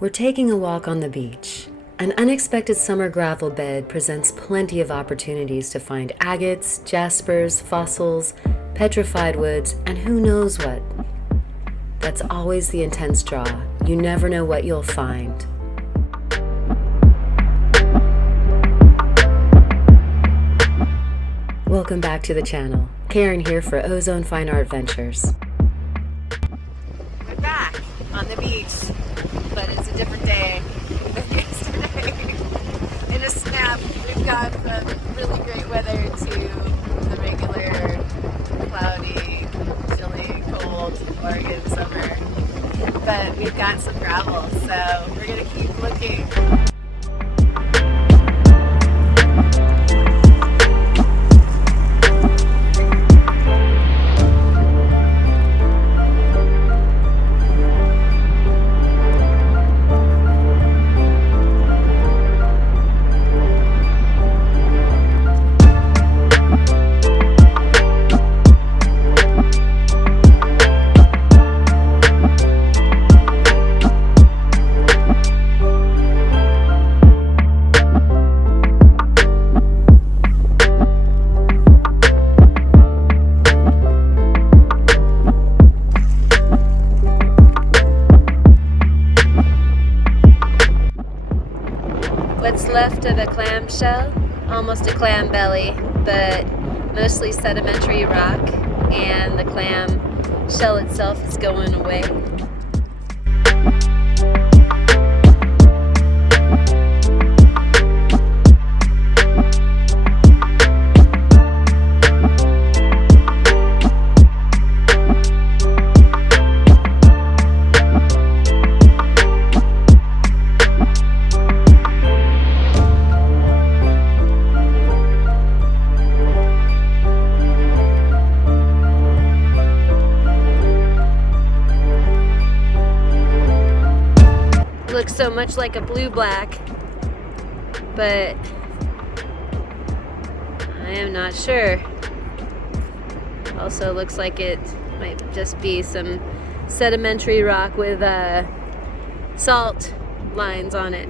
We're taking a walk on the beach. An unexpected summer gravel bed presents plenty of opportunities to find agates, jaspers, fossils, petrified woods, and who knows what. That's always the intense draw. You never know what you'll find. Welcome back to the channel. Karen here for Ozone Fine Art Ventures. We're back on the beach, but it's a different day than yesterday. In a snap, we've gone from really great weather to the regular cloudy, chilly, cold Oregon summer. But we've got some gravel, so we're gonna keep looking. What's left of a clamshell, almost a clam belly, but mostly sedimentary rock, and the clam shell itself is going away. Looks so much like a blue-black, but I am not sure. Also looks like it might just be some sedimentary rock with salt lines on it.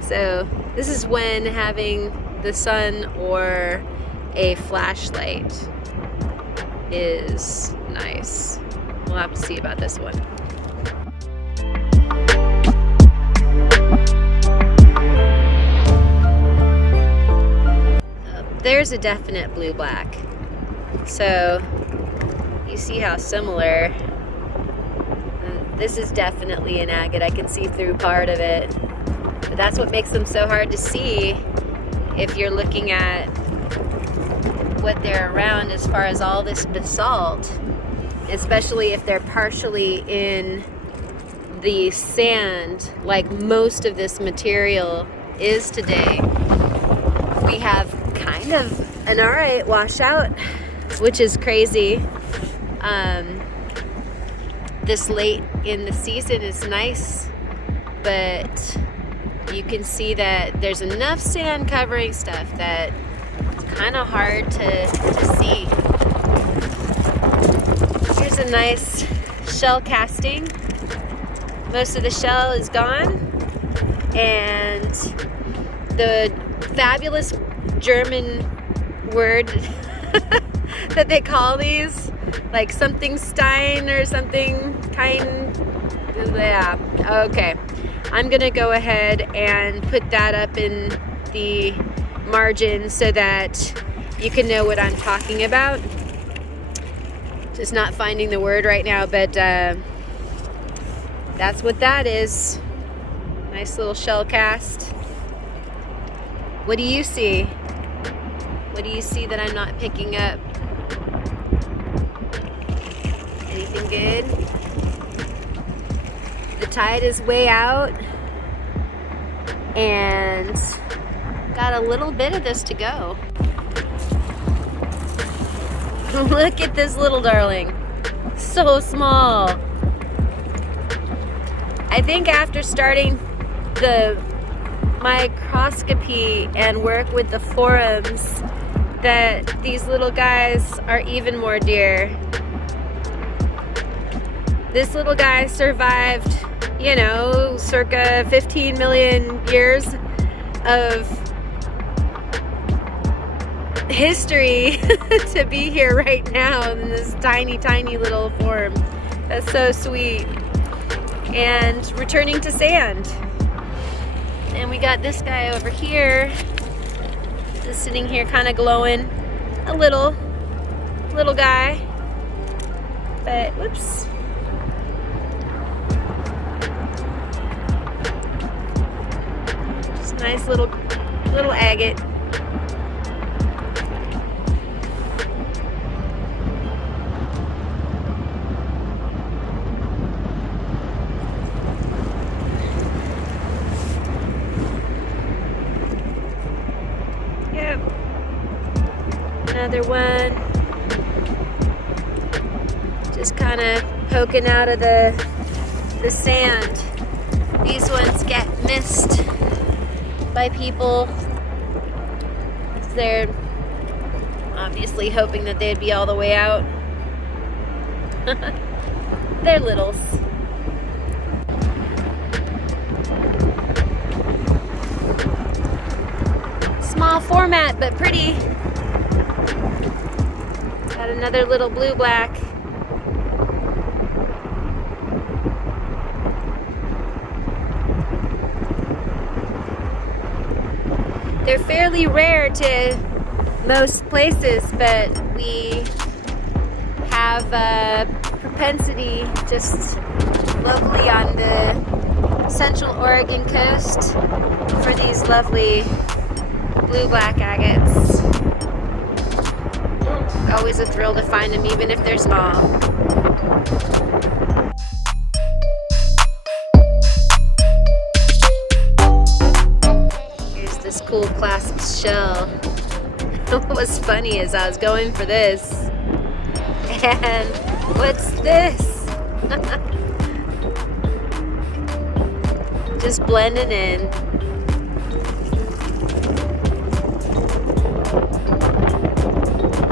So this is when having the sun or a flashlight is nice. We'll have to see about this one. There's a definite blue-black. So you see how similar. This is definitely an agate. I can see through part of it. But that's what makes them so hard to see if you're looking at what they're around as far as all this basalt, especially if they're partially in the sand like most of this material is today. We have kind of an alright washout, which is crazy. This late in the season is nice, but you can see that there's enough sand covering stuff that it's kind of hard to see. Here's a nice shell casting. Most of the shell is gone, and the fabulous German word that they call these, like something Stein or something kind. Yeah, okay. I'm gonna go ahead and put that up in the margin so that you can know what I'm talking about. Just not finding the word right now, but that's what that is. Nice little shell cast. What do you see? What do you see that I'm not picking up? Anything good? The tide is way out, and got a little bit of this to go. Look at this little darling. So small. I think after starting the microscopy and work with the forums that these little guys are even more dear. This little guy survived you know, circa 15 million years of history to be here right now in this tiny, tiny little form. That's so sweet. And returning to sand. And we got this guy over here, just sitting here kind of glowing. A little guy. But, whoops. Just a nice little agate. Yep. Another one. Just kind of poking out of the sand. These ones get missed by people. They're obviously hoping that they'd be all the way out. They're littles. Small format, but pretty. Got another little blue-black. They're fairly rare to most places, but we have a propensity just locally on the Central Oregon coast for these lovely blue-black agates. Always a thrill to find them, even if they're small. Here's this cool clasped shell. What was funny is I was going for this, and what's this? Just blending in.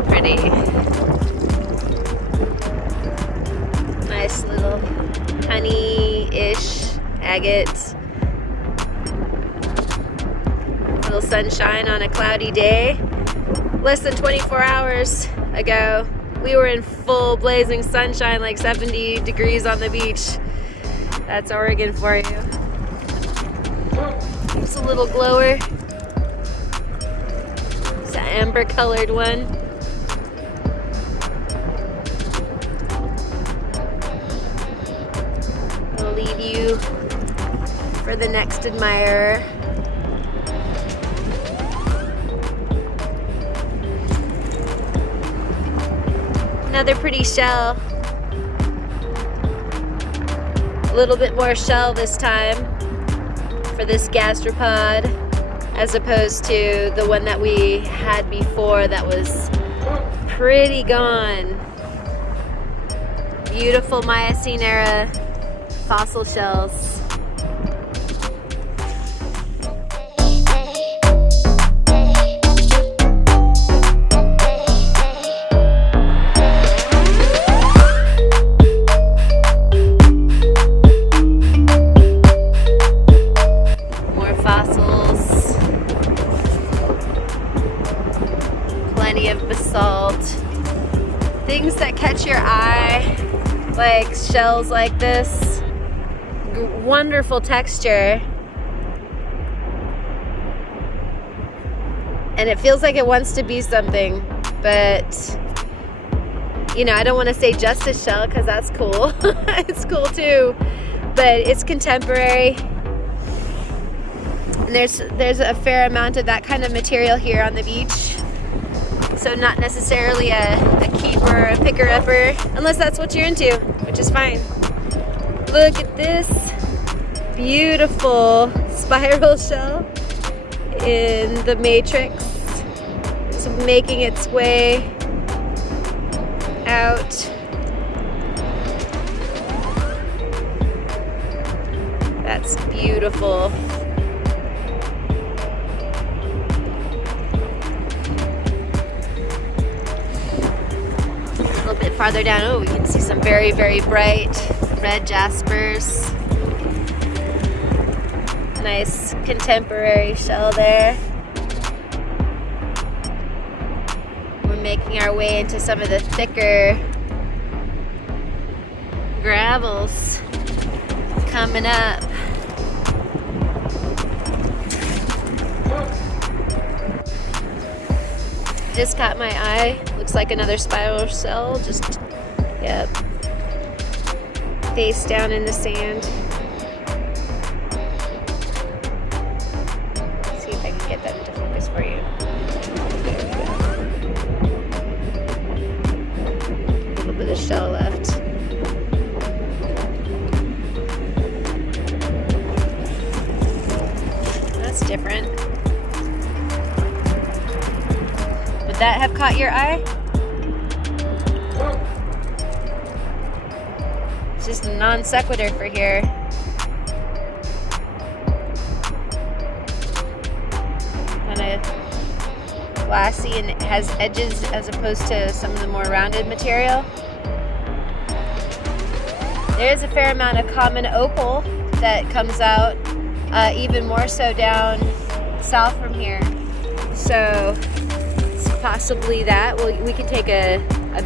Pretty. Nice little honey-ish agate. Little sunshine on a cloudy day. Less than 24 hours ago, we were in full blazing sunshine, like 70 degrees on the beach. That's Oregon for you. It's a little glower. It's an amber colored one. I'll leave you for the next admirer. Another pretty shell. A little bit more shell this time for this gastropod, as opposed to the one that we had before that was pretty gone. Beautiful Miocene era fossil shells. Of basalt, things that catch your eye, like shells like this. Wonderful texture, and it feels like it wants to be something, but you know, I don't want to say just a shell because that's cool. It's cool too, but it's contemporary, and there's a fair amount of that kind of material here on the beach. So not necessarily a keeper or a picker-upper, unless that's what you're into, which is fine. Look at this beautiful spiral shell in the matrix. It's making its way out. That's beautiful. A little bit farther down, oh, we can see some very, very bright red jaspers. Nice contemporary shell there. We're making our way into some of the thicker gravels coming up. Just caught my eye. Looks like another spiral shell. Just, yep. Face down in the sand. See if I can get that into focus for you. A little bit of shell left. That's different. Would that have caught your eye? It's just a non sequitur for here. Kind of glassy and it has edges as opposed to some of the more rounded material. There is a fair amount of common opal that comes out, even more so down south from here. So it's possibly that. We can take a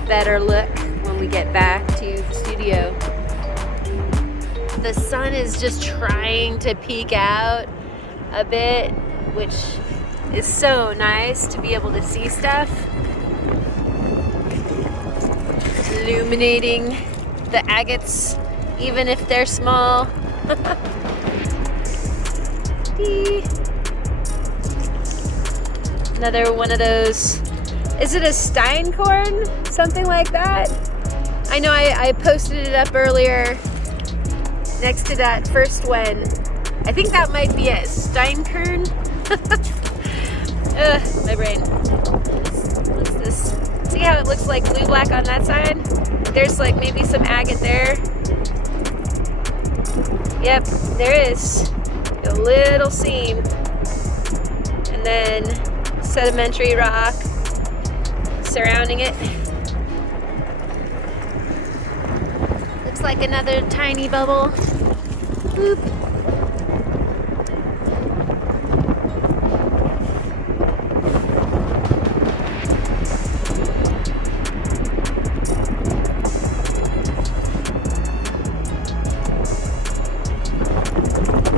better look when we get back to the studio. The sun is just trying to peek out a bit, which is so nice to be able to see stuff. Illuminating the agates, even if they're small. Another one of those. Is it a steinkorn? Something like that? I know I posted it up earlier next to that first one. I think that might be a steinkern. My brain. What's this? See how it looks like blue-black on that side? There's like maybe some agate there. Yep, there is. A little seam. And then sedimentary rock surrounding it. Looks like another tiny bubble. Boop.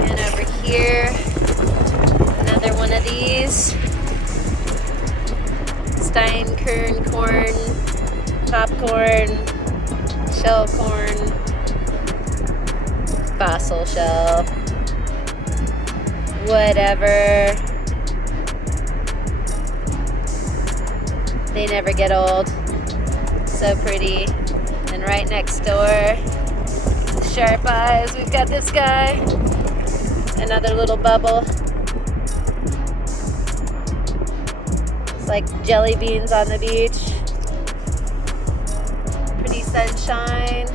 And over here, another one of these. Steinkern corn, popcorn, shell corn, fossil shell, whatever. They never get old. So pretty. And right next door, sharp eyes, we've got this guy. Another little bubble. Like jelly beans on the beach. Pretty sunshine.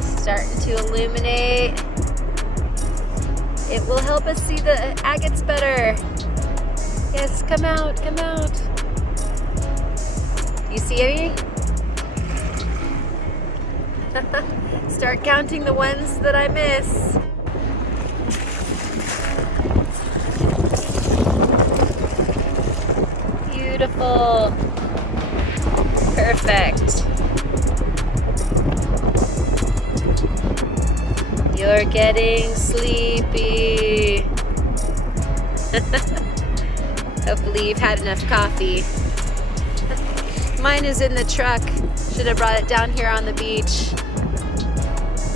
Starting to illuminate. It will help us see the agates better. Yes, come out, come out. You see any? Start counting the ones that I miss. Beautiful. Perfect. You're getting sleepy. Hopefully you've had enough coffee. Mine is in the truck. Should have brought it down here on the beach.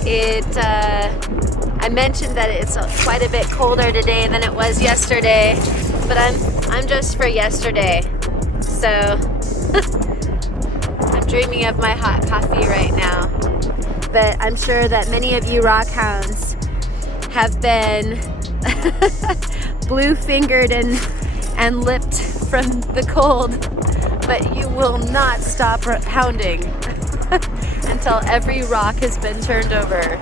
I mentioned that it's quite a bit colder today than it was yesterday, but I'm just for yesterday. So I'm dreaming of my hot coffee right now. But I'm sure that many of you rockhounds have been blue-fingered and lipped from the cold, but you will not stop hounding until every rock has been turned over.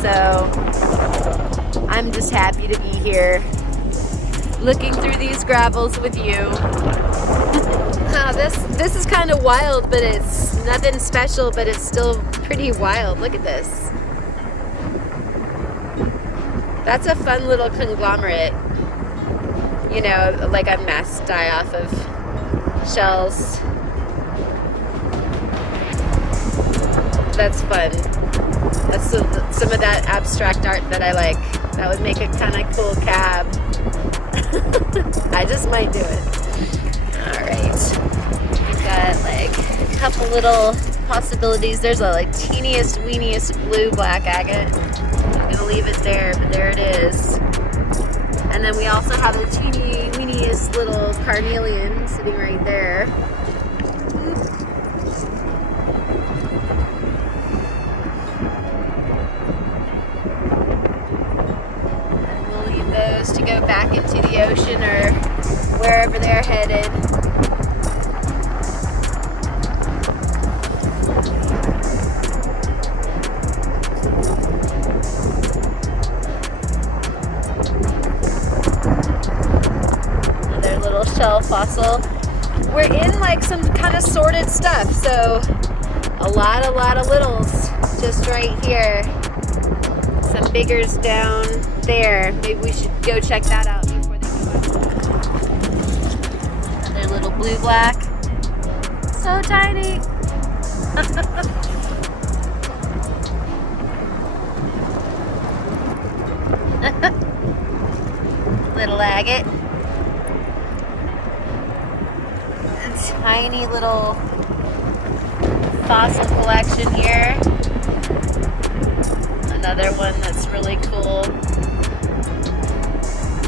So I'm just happy to be here, looking through these gravels with you. This is kind of wild, but it's nothing special, but it's still pretty wild. Look at this. That's a fun little conglomerate. You know, like a mass die-off of shells. That's fun. That's some of that abstract art that I like. That would make a kind of cool cab. I just might do it. Alright. We've got like a couple little possibilities. There's a like teeniest, weeniest blue-black agate. I'm gonna leave it there, but there it is. And then we also have the teeny, weeniest little carnelian sitting right there. And we'll leave those to go back into the ocean or wherever they're headed. Shell fossil. We're in like some kind of sorted stuff, so a lot of littles just right here. Some biggers down there. Maybe we should go check that out before they go out. Another little blue black. So tiny. Little agate. Tiny little fossil collection here. Another one that's really cool.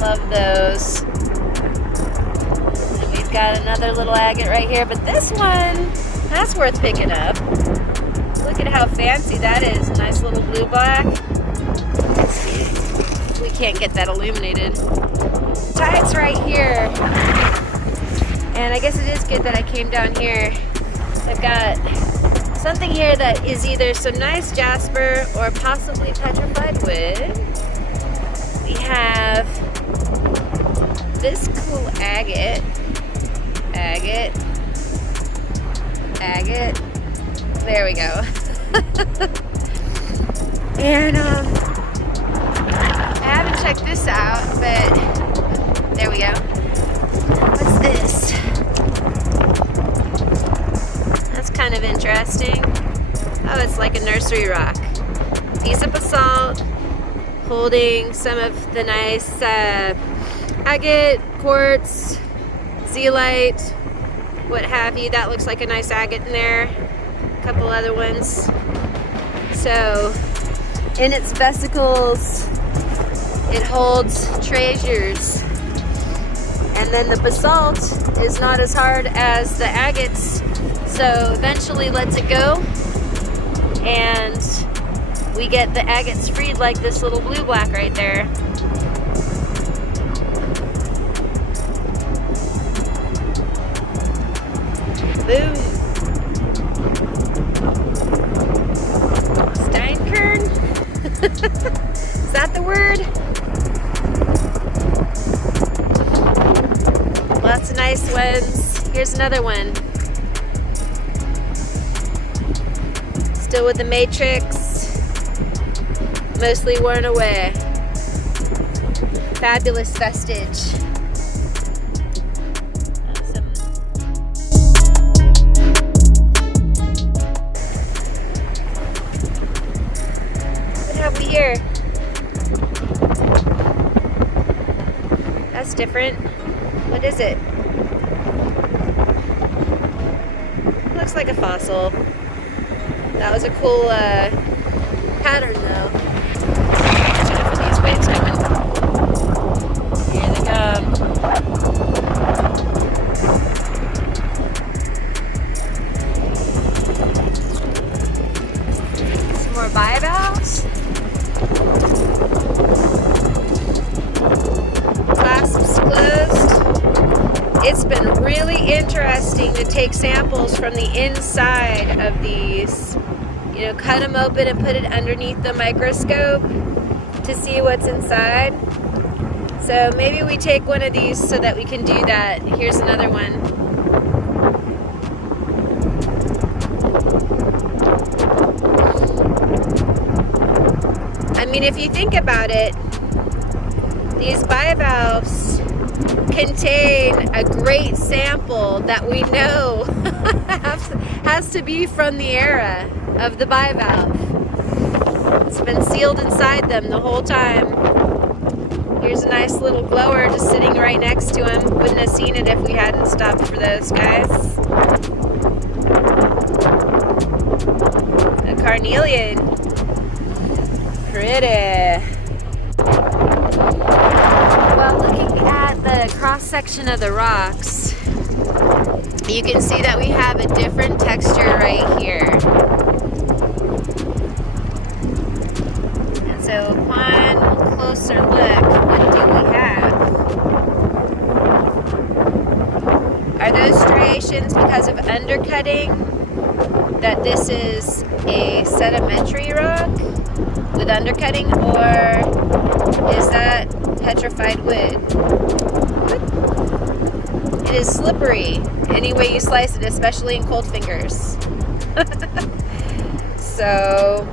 Love those. And we've got another little agate right here, but this one, that's worth picking up. Look at how fancy that is. Nice little blue-black. We can't get that illuminated. Tide's right here. And I guess it is good that I came down here. I've got something here that is either some nice jasper or possibly petrified wood. We have this cool agate. Agate. There we go. And I haven't checked this out, but there we go. What's this? That's kind of interesting. Oh, it's like a nursery rock. Piece of basalt holding some of the nice agate, quartz, zeolite, what have you. That looks like a nice agate in there. A couple other ones. So, in its vesicles, it holds treasures. And then the basalt is not as hard as the agates, so eventually lets it go, and we get the agates freed like this little blue-black right there. Boom. Steinkern? Is that the word? Lots of nice ones. Here's another one. Still with the matrix. Mostly worn away. Fabulous vestige. What have we here? That's different. What is it? Looks like a fossil. That was a cool pattern though. Watch out for these waves coming. Here they come. Some more bivalves. Clasps closed. It's been really interesting to take samples from the inside of these. You know, cut them open and put it underneath the microscope to see what's inside. So maybe we take one of these so that we can do that. Here's another one. I mean, if you think about it, These bivalves contain a great sample that we know has to be from the era of the bivalve. It's been sealed inside them the whole time. Here's a nice little glower just sitting right next to him. Wouldn't have seen it if we hadn't stopped for those guys. A carnelian. Pretty. Well, looking at the cross-section of the rocks, you can see that we have a different texture right here. And so upon closer look, what do we have? Are those striations because of undercutting? That this is a sedimentary rock with undercutting, or is that petrified wood? It is slippery any way you slice it, especially in cold fingers. So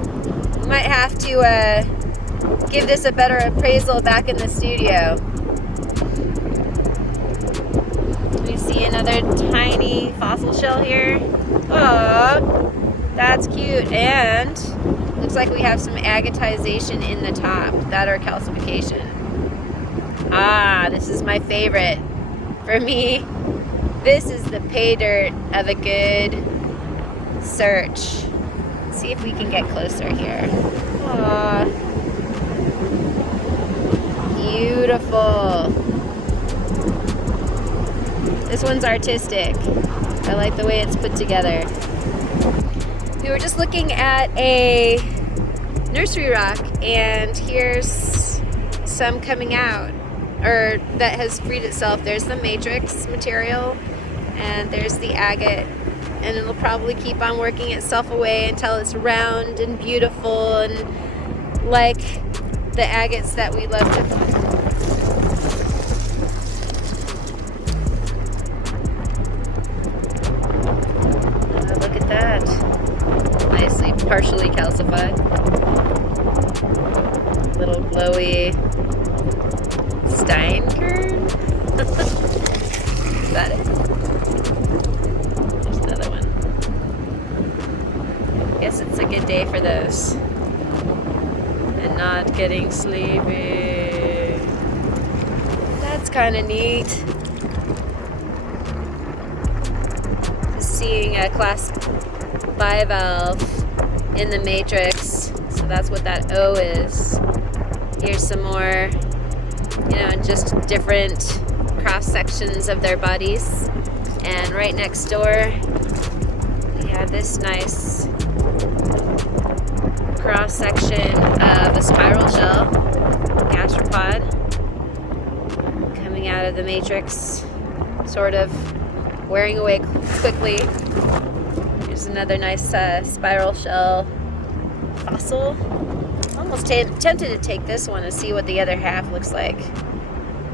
we might have to give this a better appraisal back in the studio. We see another tiny fossil shell here. Oh, that's cute. And looks like we have some agatization in the top, that or calcification. Ah, this is my favorite. For me, this is the pay dirt of a good search. Let's see if we can get closer here. Ah, beautiful. This one's artistic. I like the way it's put together. We were just looking at a nursery rock, and here's some coming out, or that has freed itself. There's the matrix material, and there's the agate, and it'll probably keep on working itself away until it's round and beautiful and like the agates that we love to find. Look at that. Nicely partially calcified. Little glowy Steinkern? Is that it? There's another one. Guess it's a good day for those. And not getting sleepy. That's kind of neat. Just seeing a class bivalve in the matrix. So that's what that O is. Here's some more, just different cross sections of their bodies. And right next door, we have this nice cross section of a spiral shell gastropod coming out of the matrix, sort of wearing away quickly. Here's another nice spiral shell fossil. Almost tempted to take this one and see what the other half looks like.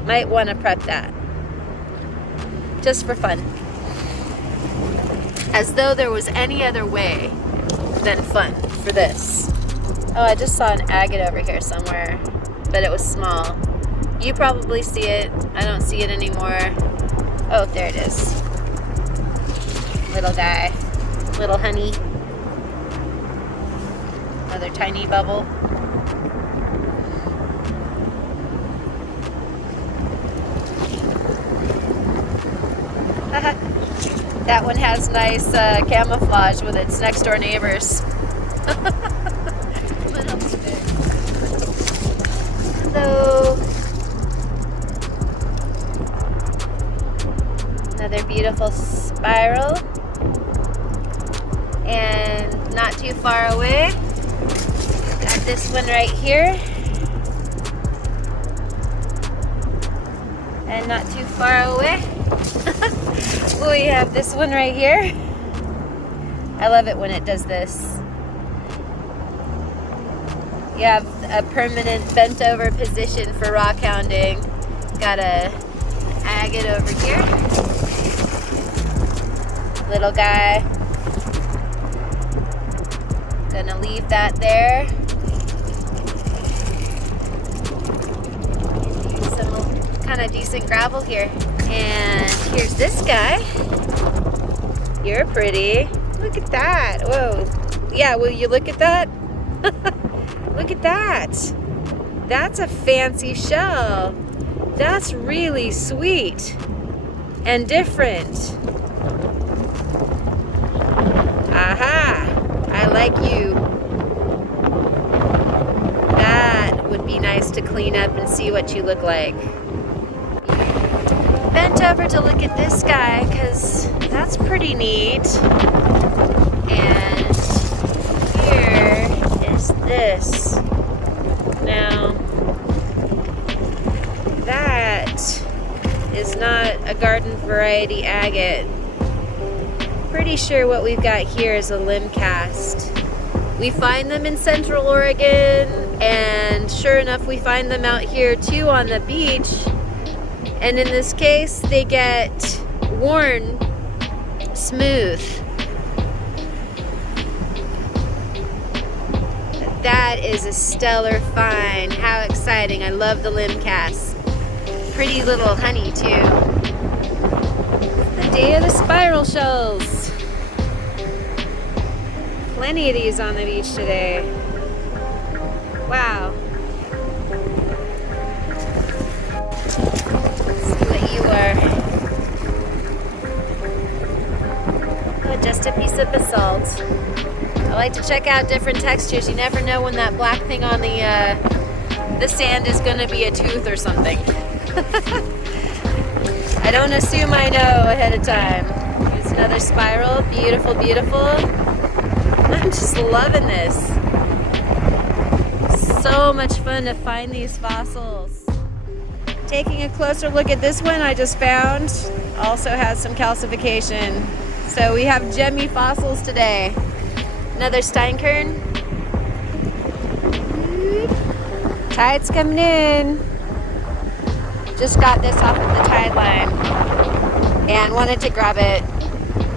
Might want to prep that. Just for fun. As though there was any other way than fun for this. Oh, I just saw an agate over here somewhere, but it was small. You probably see it. I don't see it anymore. Oh, there it is. Little guy. Little honey. Another tiny bubble. That one has nice camouflage with its next door neighbors. Hello. Another beautiful spiral. And not too far away, got this one right here. And not too far away, we have this one right here. I love it when it does this. You have a permanent bent over position for rockhounding. Got a agate over here. Little guy. Gonna leave that there. ton of decent gravel here. And here's this guy. You're pretty. Look at that. Whoa. Yeah, will you look at that? Look at that. That's a fancy shell. That's really sweet and different. Aha! I like you. That would be nice to clean up and see what you look like. Bent over to look at this guy because that's pretty neat. And here is this. Now, that is not a garden variety agate. Pretty sure what we've got here is a limb cast. We find them in Central Oregon, and sure enough, we find them out here too on the beach. And in this case, they get worn smooth. That is a stellar find. How exciting. I love the limb casts. Pretty little honey too. The day of the spiral shells. Plenty of these on the beach today. Wow. Let's see what you are. Oh, just a piece of basalt. I like to check out different textures. You never know when that black thing on the sand is going to be a tooth or something. I don't assume I know ahead of time. Here's another spiral. Beautiful, beautiful. I'm just loving this. So much fun to find these fossils. Taking a closer look at this one I just found. Also has some calcification. So we have gemmy fossils today. Another steinkern. Tide's coming in. Just got this off of the tide line and wanted to grab it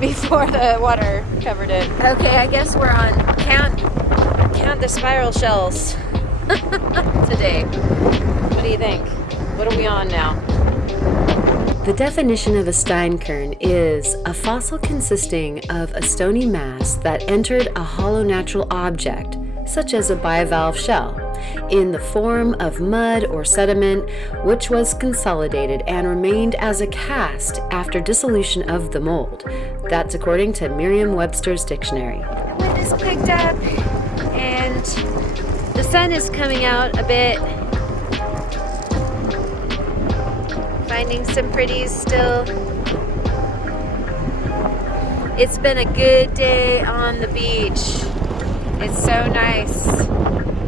before the water covered it. Okay, I guess we're on count the spiral shells today. What do you think? What are we on now? The definition of a steinkern is a fossil consisting of a stony mass that entered a hollow natural object, such as a bivalve shell, in the form of mud or sediment, which was consolidated and remained as a cast after dissolution of the mold. That's according to Merriam-Webster's dictionary. The wind is picked up and the sun is coming out a bit. Finding some pretties still. It's been a good day on the beach. It's so nice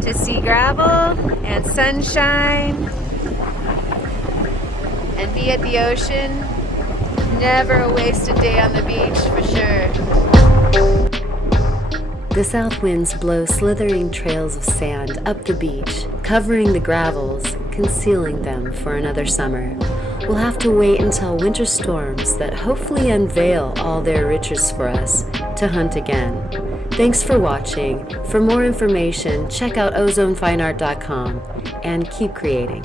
to see gravel and sunshine and be at the ocean. Never a wasted day on the beach for sure. The south winds blow slithering trails of sand up the beach, covering the gravels, concealing them for another summer. We'll have to wait until winter storms that hopefully unveil all their riches for us to hunt again. Thanks for watching. For more information, check out ozonefineart.com and keep creating.